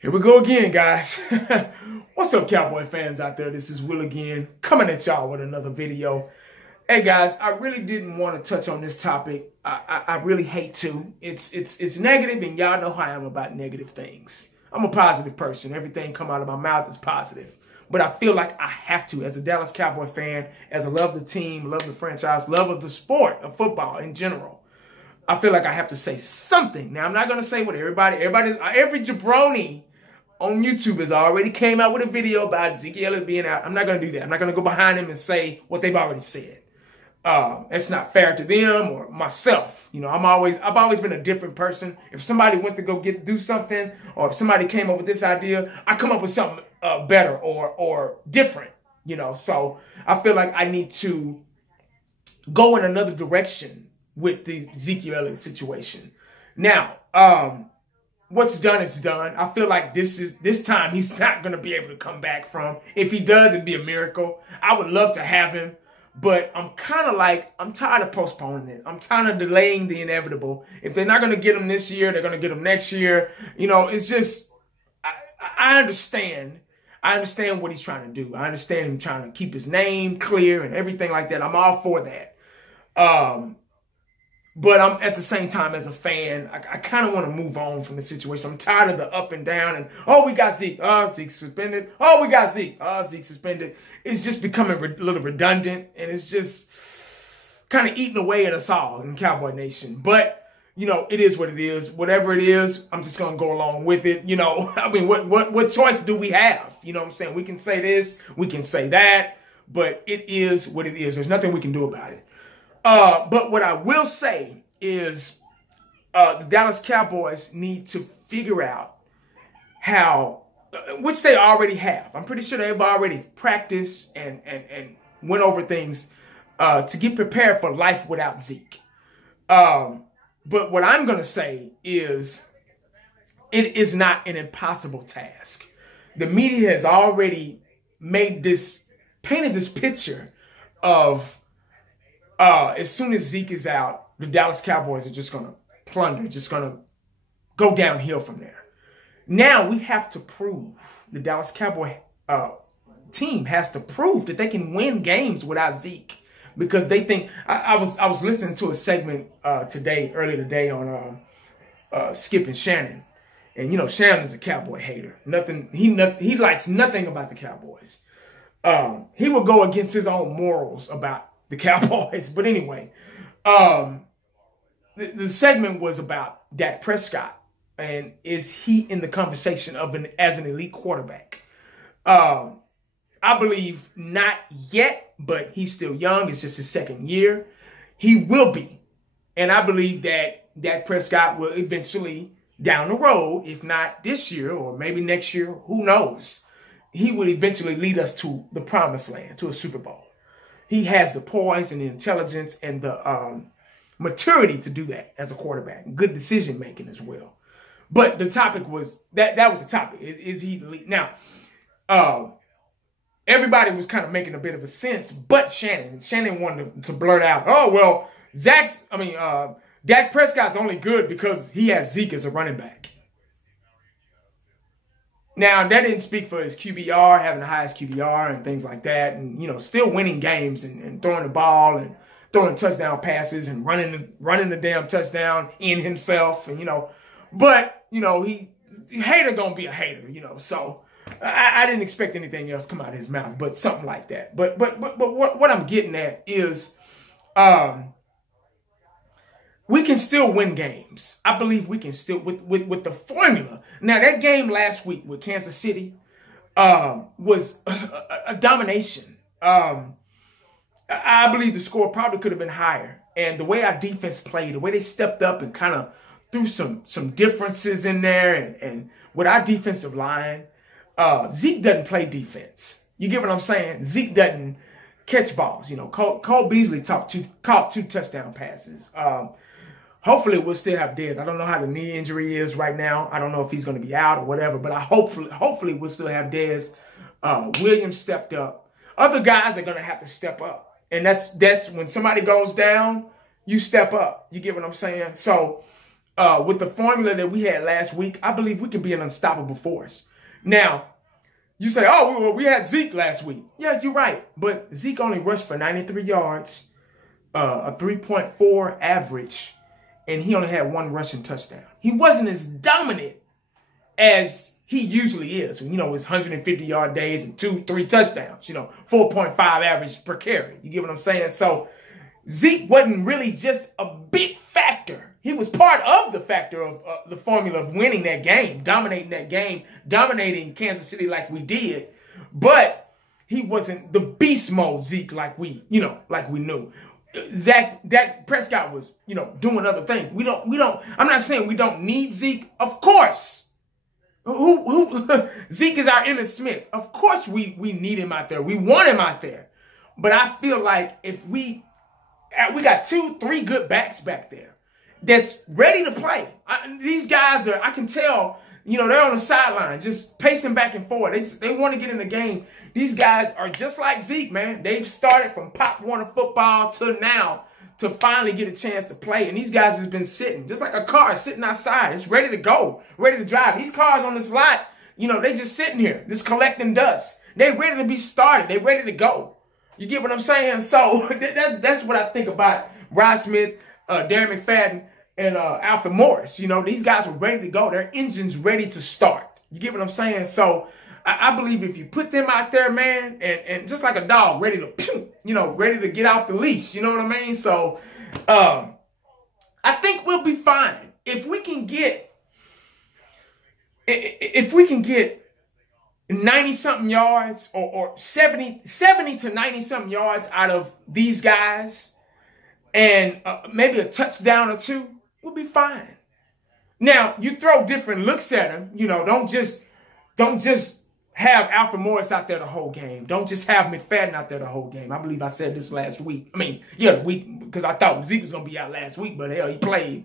Here we go again, guys. What's up, Cowboy fans out there? This is Will again, coming at y'all with another video. Hey, guys, I really didn't want to touch on this topic. I really hate to. It's negative, and y'all know how I am about negative things. I'm a positive person. Everything come out of my mouth is positive. But I feel like I have to, as a Dallas Cowboy fan, as I love the team, love the franchise, love of the sport of football in general. I feel like I have to say something. Now, I'm not going to say what every jabroni on YouTube has already came out with a video about Zeke being out. I'm not going to do that. I'm not going to go behind them and say what they've already said. It's not fair to them or myself. You know, I've always been a different person. If somebody went to go do something, or if somebody came up with this idea, I come up with something better or different. You know, so I feel like I need to go in another direction with the Zeke situation. Now, what's done is done. I feel like this time he's not going to be able to come back from. If he does, it'd be a miracle. I would love to have him, but I'm tired of postponing it. I'm tired of delaying the inevitable. If they're not going to get him this year, they're going to get him next year. You know, it's just, I understand. I understand what he's trying to do. I understand him trying to keep his name clear and everything like that. I'm all for that. But I'm at the same time, as a fan, I kind of want to move on from the situation. I'm tired of the up and down and, oh, we got Zeke. Oh, Zeke suspended. Oh, we got Zeke. Oh, Zeke suspended. It's just becoming a little redundant, and it's just kind of eating away at us all in Cowboy Nation. But, you know, it is what it is. Whatever it is, I'm just going to go along with it. You know, I mean, what choice do we have? You know what I'm saying? We can say this, we can say that, but it is what it is. There's nothing we can do about it. But what I will say is the Dallas Cowboys need to figure out how, which they already have. I'm pretty sure they've already practiced and went over things to get prepared for life without Zeke. But what I'm going to say is it is not an impossible task. The media has already painted this picture of as soon as Zeke is out, the Dallas Cowboys are just going to plunder, just going to go downhill from there. Now we have to prove, the Dallas Cowboy team has to prove that they can win games without Zeke, because they think, I was listening to a segment earlier today on Skip and Shannon. And, you know, Shannon's a Cowboy hater. He likes nothing about the Cowboys. He will go against his own morals about the Cowboys. But anyway, the segment was about Dak Prescott, and is he in the conversation as an elite quarterback? I believe not yet, but he's still young. It's just his second year. He will be. And I believe that Dak Prescott will eventually, down the road, if not this year or maybe next year, who knows, he will eventually lead us to the promised land, to a Super Bowl. He has the poise and the intelligence and the maturity to do that as a quarterback. Good decision making as well. But the topic was that was the topic. Is he the lead? Now, everybody was kind of making a bit of a sense, but Shannon wanted to blurt out, oh, well, Dak Prescott's only good because he has Zeke as a running back. Now, that didn't speak for his QBR, having the highest QBR and things like that, and, you know, still winning games and throwing the ball and throwing touchdown passes and running the damn touchdown in himself, and, you know, but, you know, hater gonna be a hater, you know, so I didn't expect anything else come out of his mouth, but something like that. But what I'm getting at is, we can still win games. I believe we can still, with the formula. Now, that game last week with Kansas City was a domination. I believe the score probably could have been higher. And the way our defense played, the way they stepped up and kind of threw some differences in there. And with our defensive line, Zeke doesn't play defense. You get what I'm saying? Zeke doesn't catch balls. You know, Cole Beasley caught two touchdown passes. Hopefully we'll still have Dez. I don't know how the knee injury is right now. I don't know if he's going to be out or whatever, but hopefully we'll still have Dez. Williams stepped up. Other guys are going to have to step up. And that's when somebody goes down, you step up. You get what I'm saying? So with the formula that we had last week, I believe we can be an unstoppable force. Now, you say, oh, well, we had Zeke last week. Yeah, you're right. But Zeke only rushed for 93 yards, a 3.4 average, and he only had 1 rushing touchdown. He wasn't as dominant as he usually is. You know, his 150-yard days and 2-3 touchdowns. You know, 4.5 average per carry. You get what I'm saying? So Zeke wasn't really just a big factor. He was part of the factor of the formula of winning that game, dominating Kansas City like we did. But he wasn't the beast mode Zeke like we knew. Dak Prescott was, doing other things. I'm not saying we don't need Zeke. Of course. Zeke is our Emmitt Smith. Of course we need him out there. We want him out there. But I feel like if we got 2-3 good backs back there that's ready to play. These guys are, I can tell, they're on the sideline just pacing back and forth. They want to get in the game. These guys are just like Zeke, man. They've started from Pop Warner football to now to finally get a chance to play. And these guys have been sitting, just like a car sitting outside. It's ready to go, ready to drive. These cars on this lot, they just sitting here, just collecting dust. They ready to be started. They ready to go. You get what I'm saying? So that's what I think about Rod Smith, Darren McFadden, and Alfred Morris. These guys are ready to go. Their engine's ready to start. You get what I'm saying? So I believe if you put them out there, man, and just like a dog, ready to, ready to get off the leash. You know what I mean? So I think we'll be fine. If we can get 90-something yards or 70 to 90-something yards out of these guys and maybe a touchdown or 2, we'll be fine. Now, you throw different looks at them. Don't just have Alfred Morris out there the whole game. Don't just have McFadden out there the whole game. I believe I said this last week. Because I thought Zeke was going to be out last week, but hell, he played.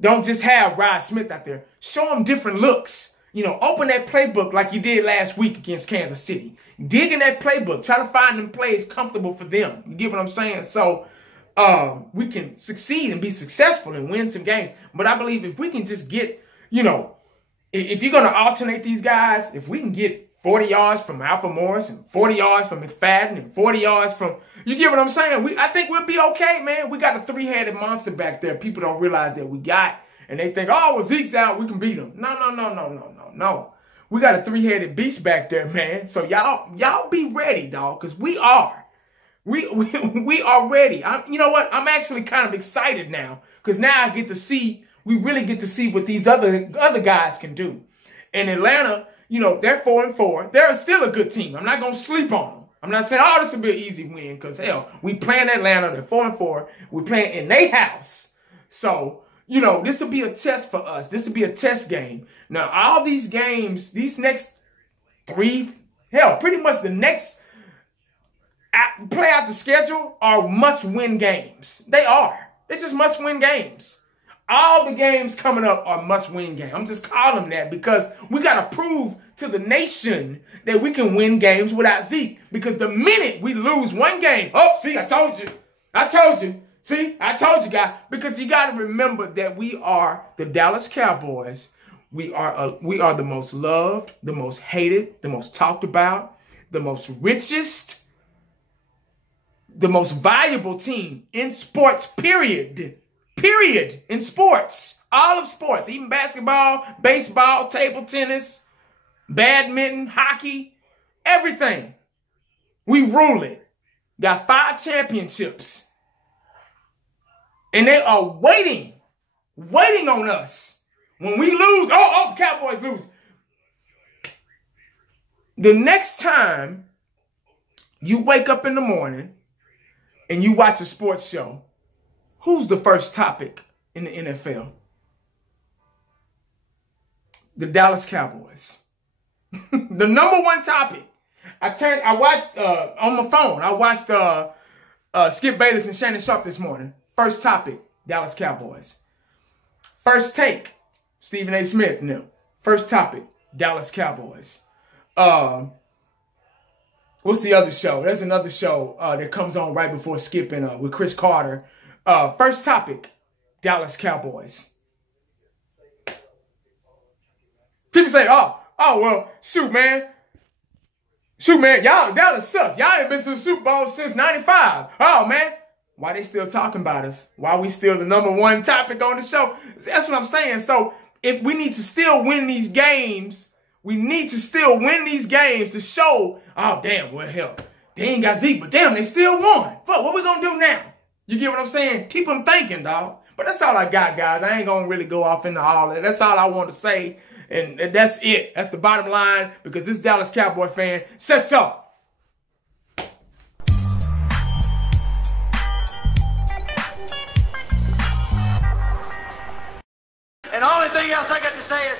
Don't just have Rod Smith out there. Show him different looks. Open that playbook like you did last week against Kansas City. Dig in that playbook. Try to find them plays comfortable for them. You get what I'm saying? So we can succeed and be successful and win some games. But I believe if we can just get, if you're going to alternate these guys, if we can get 40 yards from Alfred Morris and 40 yards from McFadden and 40 yards from, you get what I'm saying? I think we'll be okay, man. We got a 3-headed monster back there. People don't realize that we got. And they think, oh, well, Zeke's out, we can beat him. No. We got a 3-headed beast back there, man. So y'all be ready, dog, because we are. We are ready. You know what? I'm actually kind of excited now because now we really get to see what these other guys can do. And Atlanta, they're 4-4. They're still a good team. I'm not going to sleep on them. I'm not saying, oh, this will be an easy win because, hell, we playing Atlanta. They're 4-4. We're playing in their house. So, this will be a test for us. This will be a test game. Now, all these games, these next 3, hell, pretty much the next play out the schedule are must-win games. They are. They're just must-win games. All the games coming up are must-win games. I'm just calling them that because we got to prove to the nation that we can win games without Zeke. Because the minute we lose one game, oh, see, I told you. See, I told you, guys. Because you got to remember that we are the Dallas Cowboys. We are the most loved, the most hated, the most talked about, the most richest, the most valuable team in sports, period. Period. In sports. All of sports. Even basketball, baseball, table tennis, badminton, hockey, everything. We rule it. Got 5 championships. And they are waiting on us. When we lose, Cowboys lose. The next time you wake up in the morning and you watch a sports show, who's the first topic in the NFL? The Dallas Cowboys. The number 1 topic. I watched on my phone. I watched Skip Bayless and Shannon Sharp this morning. First topic, Dallas Cowboys. First take, Stephen A. Smith. No. First topic, Dallas Cowboys. What's the other show? There's another show that comes on right before Skip and with Chris Carter. First topic, Dallas Cowboys. People say, well, shoot, man. Shoot, man, y'all, Dallas sucks. Y'all ain't been to the Super Bowl since 95. Oh, man. Why they still talking about us? Why we still the #1 topic on the show? That's what I'm saying. So if we need to still win these games, we need to still win these games to show, oh, damn, well, hell, they ain't got Zeke, but damn, they still won. Fuck, what we gonna do now? You get what I'm saying? Keep them thinking, dog. But that's all I got, guys. I ain't gonna really go off into all that. That's all I want to say. And that's it. That's the bottom line, because this Dallas Cowboy fan said so. And the only thing else I got to say is,